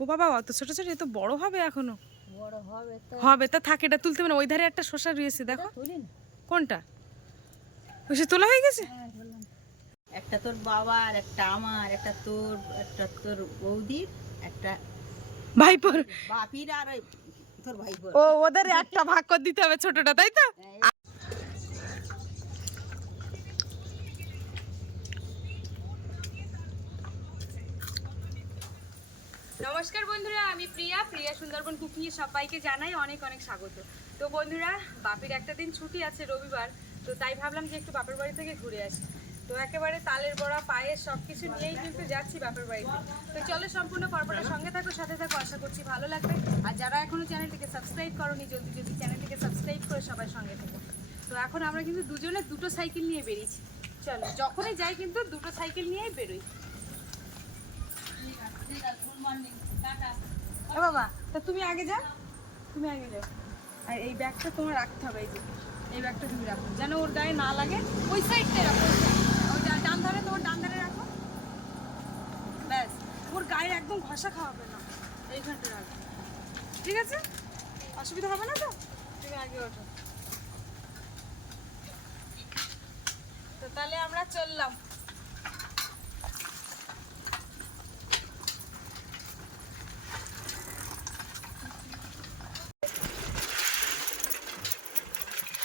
ও বাবা অত ছোট ছোট এ তো বড় হবে এখনও। হবে তো। থাকে এটা তুলতে হবে ওই ধারে একটা শসা রয়েছে দেখো। কোনটা? ওই সে তোলা হয়ে গেছে? একটা তোর বাবার একটা আমার একটা তোর একটা তোর বৌদির একটা ভাইপোর। বাপির আর তোর ভাইপোর। ও ওদের একটা ভাগ করে দিতে হবে ছোটটা তাই তো? নমস্কার বন্ধুরা আমি প্রিয়া। প্রিয়া সুন্দরবন কুকিং এ সবাইকে জানাই অনেক অনেক স্বাগত। তো বন্ধুরা বাপির একটা দিন ছুটি আছে রবিবার তো তাই ভাবলাম যে একটু বাপের বাড়ি থেকে ঘুরে আসি। তো একেবারে তালের বড়া পায়ের সব কিছু নিয়েই কিন্তু যাচ্ছি বাপের বাড়িতে। তো চলো সম্পূর্ণ পর্বটা সঙ্গে থাকো সাথে থাকো আশা করছি ভালো লাগবে। আর যারা এখনও চ্যানেলটিকে সাবস্ক্রাইব করোনি জলদি জলদি চ্যানেলটিকে সাবস্ক্রাইব করে সবাই সঙ্গে থেকো। তো এখন আমরা কিন্তু দুজনে দুটো সাইকেল নিয়ে বেরিয়েছি। চলো যখনই যাই কিন্তু দুটো সাইকেল নিয়েই বেরোই। ও বাবা, তা তুমি আগে যাও। তুমি আগে যাও। এই ব্যাগটা তোমার রাখতে হবে, এই যে। এই ব্যাগটা তুমি রাখো। যেন ওর গায়ে না লাগে, ওই সাইডটাই রাখো, ওই ডান ধারে তোমার ডান ধারে রাখো। ব্যাস, ওর গায়ে একদম ঘষা খাওয়াবে না। এইখানটা রাখো। ঠিক আছে? অসুবিধা হবে না তো? তুমি আগে ওঠো। তো তাহলে আমরা চললাম।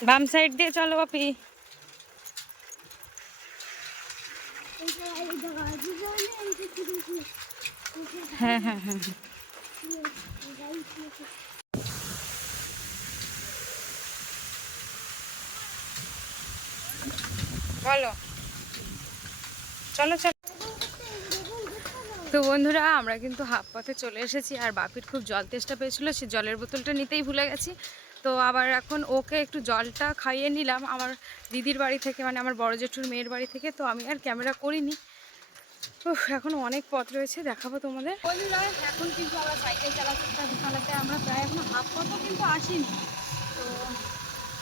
বাম সাইড দিয়ে চলো বাপি। হ্যাঁ হ্যাঁ হ্যাঁ হ্যাঁ। বলো। চলো চলো। তো বন্ধুরা, আমরা কিন্তু হাফ পথে চলে এসেছি, আর বাপির খুব জল তেষ্টা পেয়েছিল, সে জলের বোতলটা নিতেই ভুলে গেছি। তো আবার এখন ওকে একটু জলটা খাইয়ে নিলাম আমার দিদির বাড়ি থেকে মানে আমার বড় জেঠুর মেয়ের বাড়ি থেকে, তো আমি আর ক্যামেরা করিনি। এখন অনেক পথ রয়েছে, দেখাবো তোমাদের। বন্ধুরা, এখন কিন্তু আমরা সাইকেল চালাতে চালাতে আমরা প্রায় এখন হাফ পথও কিন্তু আসিনি। তো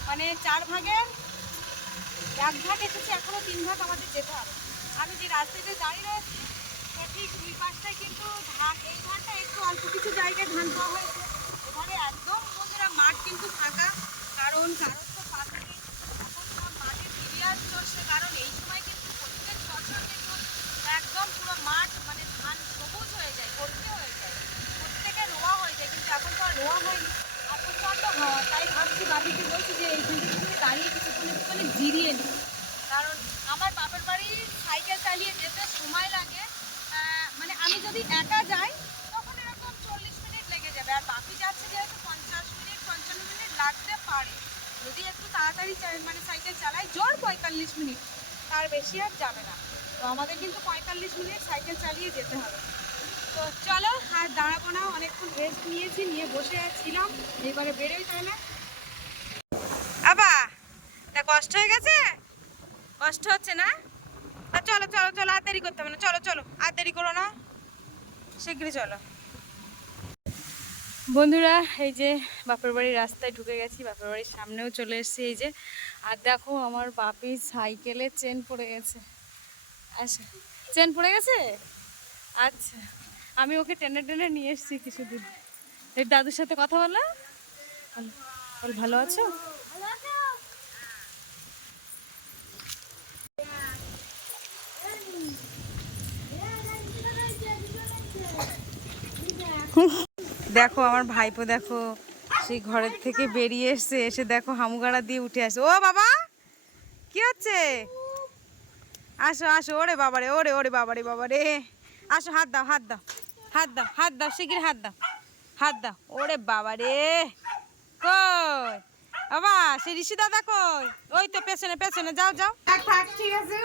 মানে চার ভাগের এক ভাগ এসেছি, এখনও তিন ভাগ আমাদের যেতে হবে। আমি যে রাস্তাতে দাঁড়িয়ে রয়েছি ঠিক দুই পাশটায় কিন্তু ধান, এই ধানটা একটু অল্প কিছু জায়গায় ধান পাওয়া হয়েছে। এবারে একদম বন্ধুরা মাঠ কিন্তু ফাঁকা, কারণ কারণ তো পাতা নেই এখন সব মাঠে সিরিয়াস চলছে কারণ এই সময় কিন্তু প্রত্যেক একদম পুরো মাঠ মানে ধান সবুজ হয়ে যায়, ভর্তি হয়ে যায় প্রত্যেকে রোয়া হয়ে যায়, কিন্তু এখন রোয়া হয়নি, আর প্রচণ্ড তাই ভাবছি বাবিকে বলছি যে এইখানটা থেকে দাঁড়িয়ে কিছুক্ষণ একটুখানি জিরিয়ে নিই। কারণ আমার বাপের বাড়ি সাইকেল চালিয়ে যেতে সময় লাগে মানে আমি যদি একা যাই লেগে বাকি যাচ্ছে যেহেতু পঞ্চাশ মিনিট, পঞ্চান্ন মিনিট লাগতে পারে। যদি একটু তাড়াতাড়ি মানে সাইকেল চালাই, জোর পঁয়তাল্লিশ মিনিট, তার বেশি আর যাবে না। তো আমাদের কিন্তু পঁয়তাল্লিশ মিনিট সাইকেল চালিয়ে যেতে হবে। তো চলো, আর দাঁড়াবো না, অনেকক্ষণ রেস্ট নিয়েছি, নিয়ে বসে ছিলাম এবারে বেরোই তাহলে। আবা, তা কষ্ট হয়ে গেছে? কষ্ট হচ্ছে না? তা চলো চলো চলো, আর দেরি করতে হবে না। চলো চলো, আর দেরি করো না। শীঘ্রই চলো। বন্ধুরা এই যে বাপের বাড়ির রাস্তায় ঢুকে গেছি বাপের বাড়ির সামনেও চলে এসেছি এই যে। আর দেখো আমার বাপির সাইকেলে চেন পড়ে গেছে। আচ্ছা চেন পড়ে গেছে? আচ্ছা আমি ওকে টেনে টেনে নিয়ে এসেছি কিছুদিন। এই দাদুর সাথে কথা বলা। বল, ভালো আছো? দেখো আমার ভাইপো দেখো সেই ঘরের থেকে বেরিয়ে এসছে এসে দেখো হামুগাড়া দিয়ে উঠে আসে। ও বাবা কি হচ্ছে? আসো আসো ওরে বাবারে ওরে ওরে বাবারে বাবারে। আসো হাত দাও হাত দাও হাত দাও হাত দাও শিগগির হাত দাও হাত দাও। ওরে বাবারে কই? বাবা সেই ঋষি দাদা কই? ওই তো পেছনে পেছনে যাও যাও। ঠিক আছে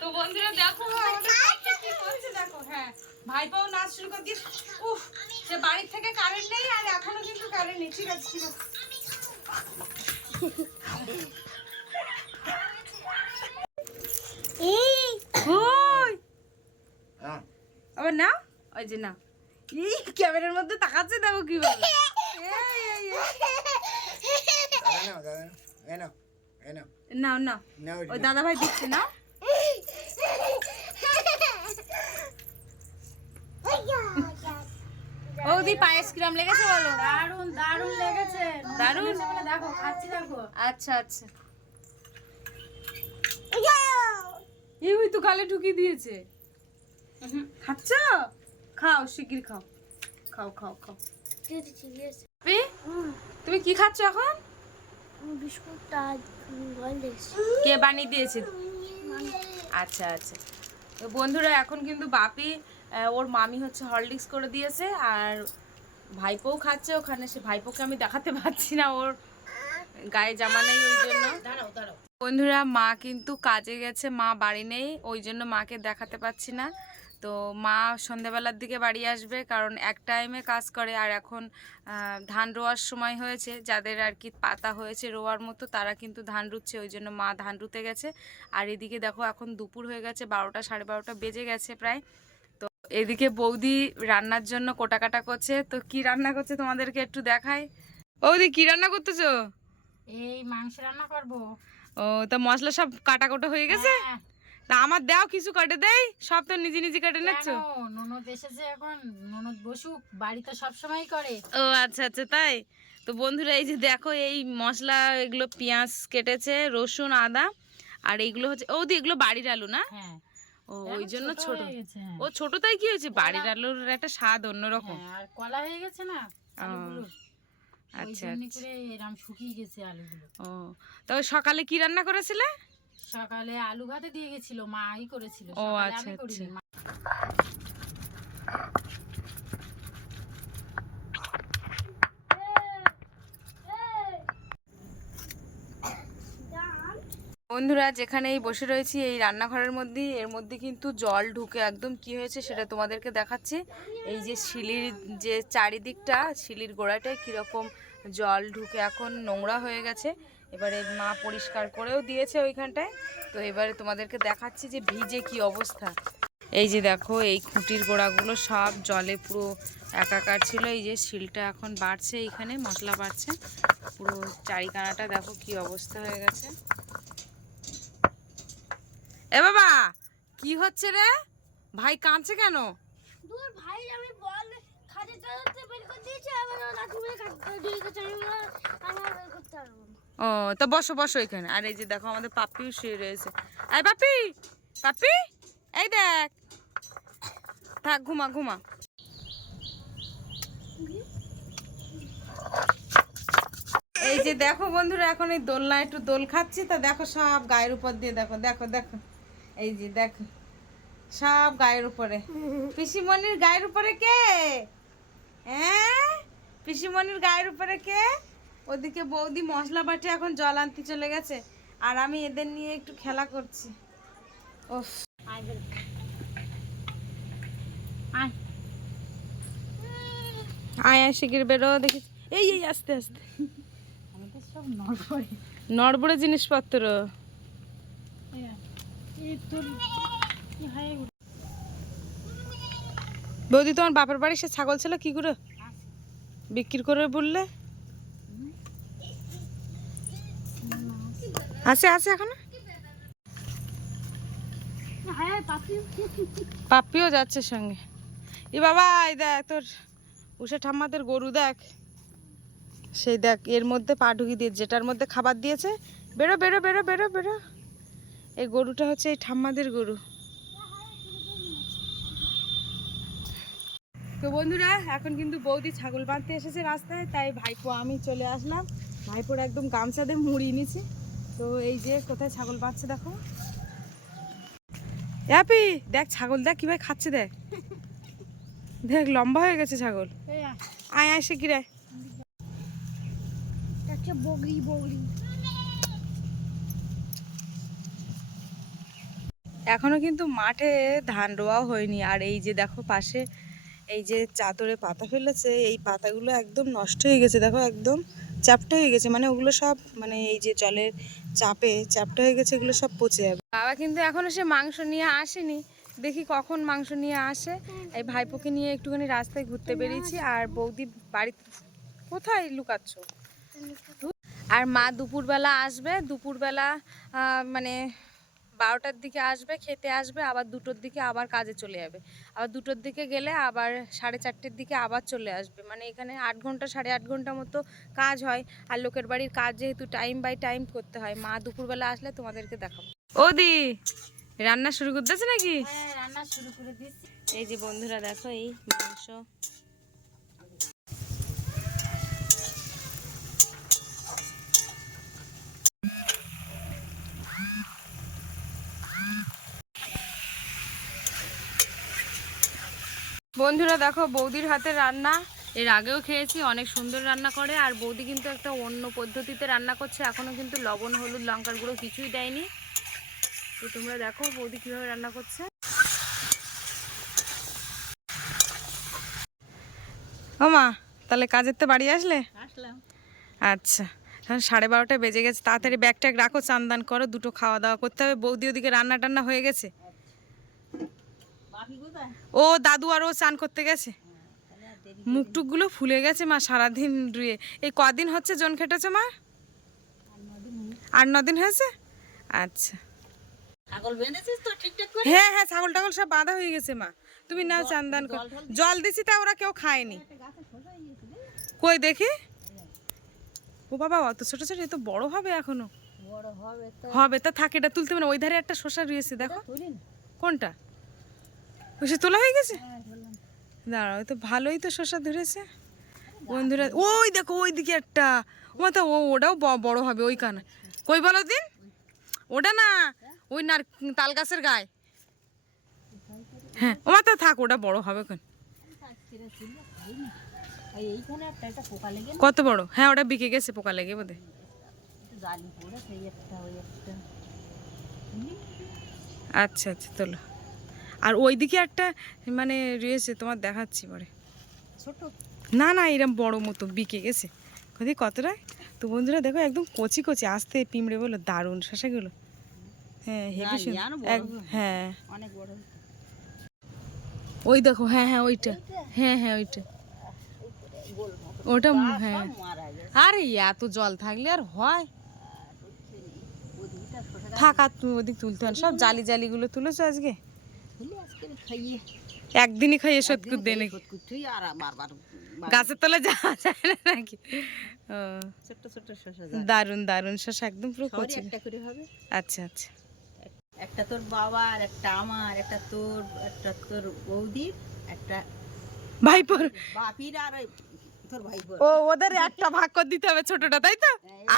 তো বন্ধুরা দেখো কি করছে দেখো হ্যাঁ। ভাইপাও নাচ শুরু করে দিয়ে উফ সে বাড়ির থেকে কারেন্ট নেই আর এখনও কিন্তু কারেন্ট নেই। ঠিক আছে ঠিক আছে। আবার না ওই যে না এই ক্যামেরার মধ্যে তাকাচ্ছে দেখো কীভাবে। এই, এই, এই। নাও নাও। ওই দাদা ভাই দিচ্ছে না বৌদি পায়েস কিরম লেগেছে বলো? দারুণ দারুণ লেগেছে? বলে দেখো খাচ্ছি দেখো। আচ্ছা আচ্ছা। এই ওই তো গালে ঢুকিয়ে দিয়েছে। খাচ্ছ? খাও শিগগির খাও। খাও খাও খাও। তুমি কি খাচ্ছ এখন? বিস্কুটটা কে বানিয়ে দিয়েছে? আচ্ছা আচ্ছা। তো বন্ধুরা এখন কিন্তু বাপি ওর মামি হচ্ছে হরলিক্স করে দিয়েছে আর ভাইপোও খাচ্ছে ওখানে। সে ভাইপোকে আমি দেখাতে পারছি না ওর গায়ে জামা নেই ওই জন্য। বন্ধুরা মা কিন্তু কাজে গেছে মা বাড়ি নেই ওই জন্য মাকে দেখাতে পাচ্ছি না। তো মা সন্ধেবেলার দিকে বাড়ি আসবে কারণ এক টাইমে কাজ করে আর এখন ধান রোয়ার সময় হয়েছে। যাদের আর কি পাতা হয়েছে রোয়ার মতো তারা কিন্তু ধান রুচ্ছে ওই জন্য মা ধান রুতে গেছে। আর এদিকে দেখো এখন দুপুর হয়ে গেছে বারোটা সাড়ে বারোটা বেজে গেছে প্রায়। এদিকে বৌদি রান্নার জন্য কোটা কাটা করছে। তো কি রান্না করছে তোমাদেরকে একটু দেখাই? বৌদি কি রান্না করতেছো? এই মাংস রান্না করব। ও তা মশলা সব কাটা কোটা হয়ে গেছে? হ্যাঁ, তা আমার দাও কিছু কেটে দেই সব তো নিজে নিজে কেটে নিচ্ছ? ননদ এসেছে এখন ননদ বসুক বাড়িতে সব সময় করে। ও আচ্ছা আচ্ছা তাই? তো বন্ধুরা এই যে দেখো এই মশলা এগুলো পেঁয়াজ কেটেছে রসুন আদা আর এইগুলো হচ্ছে ও এগুলো বাড়ির আলু না? হ্যাঁ। ও ওই জন্য ছোট হয়ে। ও ছোট তাই কি হয়েছে? বাড়ির আলুর একটা স্বাদ অন্যরকম। হ্যাঁ, আর কলা হয়ে গেছে না আচ্ছা এরকম আচ্ছা। শুকিয়ে গেছে আলুগুলো। ও তবে সকালে কি রান্না করেছিলে? সকালে আলু ভাতে দিয়ে গেছিল মাই করেছিল ও, আচ্ছা, আচ্ছা। বন্ধুরা, যেখানেই বসে রয়েছি, এই রান্নাঘরের মধ্যে এর মধ্যে কিন্তু জল ঢুকে একদম কি হয়েছে সেটা তোমাদেরকে দেখাচ্ছি। এই যে শিলির যে চারিদিকটা, শিলির গোড়াটায় কীরকম জল ঢুকে এখন নোংরা হয়ে গেছে। এবারে মা পরিষ্কার করেও দিয়েছে ওইখানটায়। তো এবারে তোমাদেরকে দেখাচ্ছি যে ভিজে কি অবস্থা। এই যে দেখো, এই খুঁটির গোড়াগুলো সব জলে পুরো একাকার ছিল। এই যে শিলটা এখন বাড়ছে এইখানে মশলা বাড়ছে। পুরো চারিকানাটা দেখো কি অবস্থা হয়ে গেছে। এ বাবা কি হচ্ছে রে? ভাই কাঁদছে কেন? দূর ভাই আমি বল খাতে চালাতে বের করে দিয়েছি আবার ও লাঠি মেরে দিয়ে গেছে আমি আমার বের করতে পারব ও তা বসো বসো এখানে। আর এই যে দেখো আমাদের পাপ্পিও শুয়ে রয়েছে। এই পাপি পাপি এই দেখ। থাক ঘুমা ঘুমা। এই যে দেখো বন্ধুরা এখন এই দোলনা একটু দোল খাচ্ছি তা দেখো সব গায়ের উপর দিয়ে দেখো দেখো দেখো। এই যে দেখ সব গায়ের উপরে। পিসিমণির গায়ের উপরে কে? হ্যাঁ? পিসিমণির গায়ের উপরে কে? ওদিকে বৌদি মশলা বাটে এখন জল আনতে চলে গেছে আর আমি এদের নিয়ে একটু খেলা করছি। ওফ আয়। আয়। আয় বেরো দেখি। এই এই আস্তে আস্তে। সব নড়বড়ে। নড়বড়ে জিনিসপত্র। বৌদি, তোমার বাপের বাড়ি সে ছাগল ছিল, কি করে? বিক্রি করে বললে? আছে আছে এখন? পাপি পাপ্পিও যাচ্ছে সঙ্গে। এ বাবা, এই দেখ তোর উষা ঠাম্মাদের গরু দেখ। সেই দেখ, এর মধ্যে পা ঢুকিয়ে দিয়ে, যেটার মধ্যে খাবার দিয়েছে, বেরো বেরো বেরো বেরো বেরো। এই গরুটা হচ্ছে এই ঠাম্মাদের গরু। তো বন্ধুরা এখন কিন্তু বৌদি ছাগল বাঁধতে এসেছে রাস্তায় তাই ভাইপো আমি চলে আসলাম। ভাইপোর একদম গামছা দিয়ে মুড়িয়ে নিছি তো এই যে কোথায় ছাগল বাঁধছে দেখো। অ্যাপি দেখ ছাগল দেখ কীভাবে খাচ্ছে দেখ। দেখ লম্বা হয়ে গেছে ছাগল। আয়। আয় শিগগির একটা বগরি বগরি। এখনও কিন্তু মাঠে ধান রোয়াও হয়নি। আর এই যে দেখো পাশে এই যে চাদরে পাতা ফেলেছে এই পাতাগুলো একদম নষ্ট হয়ে গেছে দেখো একদম চ্যাপটা হয়ে গেছে। মানে ওগুলো সব মানে এই যে জলের চাপে চ্যাপটা হয়ে গেছে এগুলো সব পচে যাবে। বাবা কিন্তু এখনও সে মাংস নিয়ে আসেনি। দেখি কখন মাংস নিয়ে আসে। এই ভাইপোকে নিয়ে একটুখানি রাস্তায় ঘুরতে বেরিয়েছি। আর বৌদি বাড়িতে কোথায় লুকাচ্ছ? আর মা দুপুরবেলা আসবে। দুপুরবেলা মানে বারোটার দিকে আসবে খেতে আসবে আবার দুটোর দিকে আবার কাজে চলে যাবে। আবার দুটোর দিকে গেলে আবার সাড়ে চারটের দিকে আবার চলে আসবে। মানে এখানে আট ঘণ্টা সাড়ে আট ঘণ্টা মতো কাজ হয়। আর লোকের বাড়ির কাজ যেহেতু টাইম বাই টাইম করতে হয় মা দুপুরবেলা আসলে তোমাদেরকে দেখাবো। ও দি রান্না শুরু করতেছে নাকি? হ্যাঁ রান্না শুরু করে দিচ্ছি এই যে বন্ধুরা দেখো এই মাংস বন্ধুরা দেখো বৌদির হাতে রান্না। এর আগেও খেয়েছি অনেক সুন্দর রান্না করে। আর বৌদি কিন্তু একটা অন্য পদ্ধতিতে রান্না করছে। এখনও কিন্তু লবণ হলুদ লঙ্কার গুঁড়ো কিছুই দেয়নি। তো তোমরা দেখো বৌদি কীভাবে রান্না করছে। ও মা তাহলে কাজের তো বাড়ি আসলে? আসলাম। আচ্ছা এখন সাড়ে বারোটা বেজে গেছে। তাড়াতাড়ি ব্যাগ ট্যাগ রাখো চান্দান করো দুটো খাওয়া দাওয়া করতে হবে। বৌদি ওদিকে রান্না টান্না হয়ে গেছে? ও দাদু আরও চান করতে গেছে। আর মুখ টুকগুলো ফুলে গেছে মা সারাদিন রুয়ে এই কদিন হচ্ছে জন খেটেছে মা? আট ন দিন হয়েছে? আচ্ছা। হ্যাঁ হ্যাঁ ছাগল টাগল সব বাঁধা হয়ে গেছে মা। তুমি নাও চান্দান কর। জল দিছি তা ওরা কেউ খায়নি। কই দেখি? ও বাবা অত ছোট ছোট এ তো বড় হবে এখনও। হবে তো। থাকে এটা তুলতে হবে না। ওই ধারে একটা শসা রয়েছে দেখো। কোনটা? সে তোলা হয়ে গেছে? হ্যাঁ দাঁড়াও তো ভালোই তো শসা ধরেছে। বন্ধুরা ওই দেখো ওই দিকে একটা। ও তো ও ওটাও বড় হবে ওই কানা কই বলো দিন? ওটা না ওই নার তাল গাছের গায়ে। হ্যাঁ ও তো থাক ওটা বড় হবে কোন কত বড়? হ্যাঁ ওটা বিকে গেছে পোকা লেগে বোধ। আচ্ছা আচ্ছা তোলো। আর ওইদিকে একটা মানে রয়েছে তোমার দেখাচ্ছি পরে। ছোট? না না এরম বড় মতো বিকে গেছে। কদি কতটা? তো বন্ধুরা দেখো একদম কচি কচি আস্তে পিমড়ে বলো দারুণ শশাগুলো হ্যাঁ হেভি হ্যাঁ। অনেক বড় ওই দেখো হ্যাঁ হ্যাঁ ওইটা। হ্যাঁ হ্যাঁ ওইটা। ওটা হ্যাঁ। আরে এত জল থাকলে আর হয়? থাকা তুমি ওদিক তুলতে হয় সব জালি জালিগুলো তুলেছো আজকে? খাইয়ে। একদিনই খাইয়ে শোধ আর বারবার গাছের তলে যাওয়া যায় না নাকি? ছোট্ট ছোট্ট শশা একদম পুরো কচি একটা করে হবে। আচ্ছা আচ্ছা। একটা তোর বাবার একটা আমার একটা তোর একটা তোর বৌদির একটা ভাইপোর। বাপির আর তোর ভাইপোর। ও ওদের একটা ভাগ করে দিতে হবে ছোটটা তাই তো?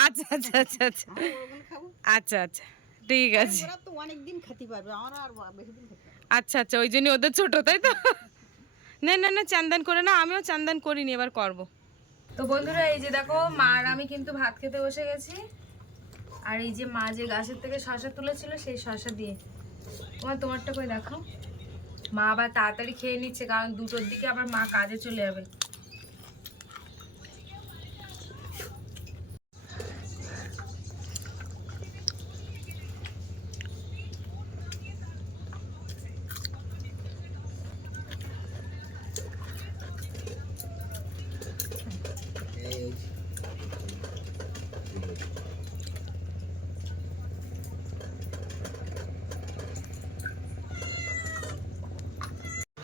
আচ্ছা আচ্ছা আচ্ছা আচ্ছা। খাব। আচ্ছা আচ্ছা। ঠিক আছে। ওরা তো অনেক দিন খেতে পারবে আমরা আর বেশি দিন খেতে। আচ্ছা আচ্ছা ওই জন্য ওদের ছোট, তাই তো? না না না, চান্দান করে না আমিও চান্দান করিনি, এবার করব। তো বন্ধুরা, এই যে দেখো মা আর আমি কিন্তু ভাত খেতে বসে গেছি। আর এই যে মা যে গাছের থেকে শশা তুলেছিল, সেই শশা দিয়ে। তোমার, তোমারটা করে দেখো মা আবার তাড়াতাড়ি খেয়ে নিচ্ছে, কারণ দুটোর দিকে আবার মা কাজে চলে যাবে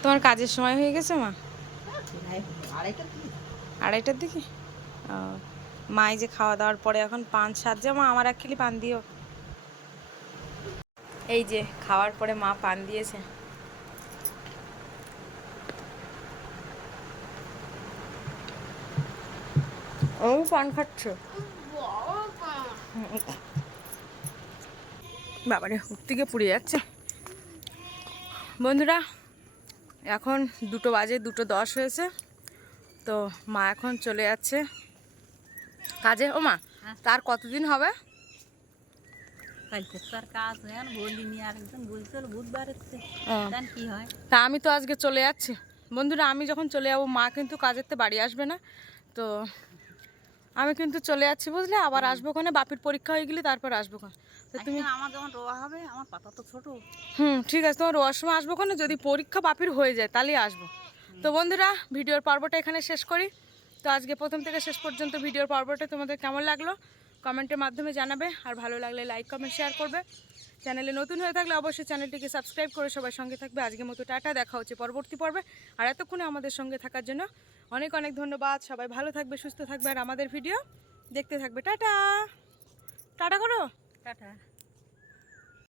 তোমার কাজের সময় হয়ে গেছে মা? আড়াইটা কি? আড়াইটার দিকে? ও মা এই যে খাওয়া দাওয়ার পরে এখন পান সাজছে মা আমার এক কিলি পান দিও। এই যে খাওয়ার পরে মা পান দিয়েছে। ও পান খাচ্ছে। বাবারে উঠ থেকে পুড়ে যাচ্ছে। বন্ধুরা এখন দুটো বাজে দুটো দশ হয়েছে। তো মা এখন চলে যাচ্ছে কাজে। ও মা তার কতদিন হবে? তো হয় আমি তো আজকে চলে যাচ্ছি। বন্ধুরা আমি যখন চলে যাব মা কিন্তু কাজের তো বাড়ি আসবে না। তো আমি কিন্তু চলে যাচ্ছি বুঝলে? আবার আসব ওখানে বাপির পরীক্ষা হয়ে গেলে তারপর আসব ওখানে। তুমি আমার যখন রোয়া হবে আমার পাতা তো ছোট। হুম ঠিক আছে তোমার রোয়ার সময় আসব ওখানে যদি পরীক্ষা বাপির হয়ে যায় তাহলেই আসব। তো বন্ধুরা ভিডিওর পর্বটা এখানে শেষ করি। তো আজকে প্রথম থেকে শেষ পর্যন্ত ভিডিওর পর্বটা তোমাদের কেমন লাগল? কমেন্টের মাধ্যমে জানাবে আর ভালো লাগলে লাইক কমেন্ট শেয়ার করবে। চ্যানেলে নতুন হয়ে থাকলে অবশ্যই চ্যানেলটিকে সাবস্ক্রাইব করে সবার সঙ্গে থাকবে। আজকের মতো টাটা দেখা হচ্ছে পরবর্তী পর্বে। আর এতক্ষণে আমাদের সঙ্গে থাকার জন্য অনেক অনেক ধন্যবাদ। সবাই ভালো থাকবে সুস্থ থাকবে। আর আমাদের ভিডিও দেখতে থাকবে। টাটা! টাটা করো! টাটা।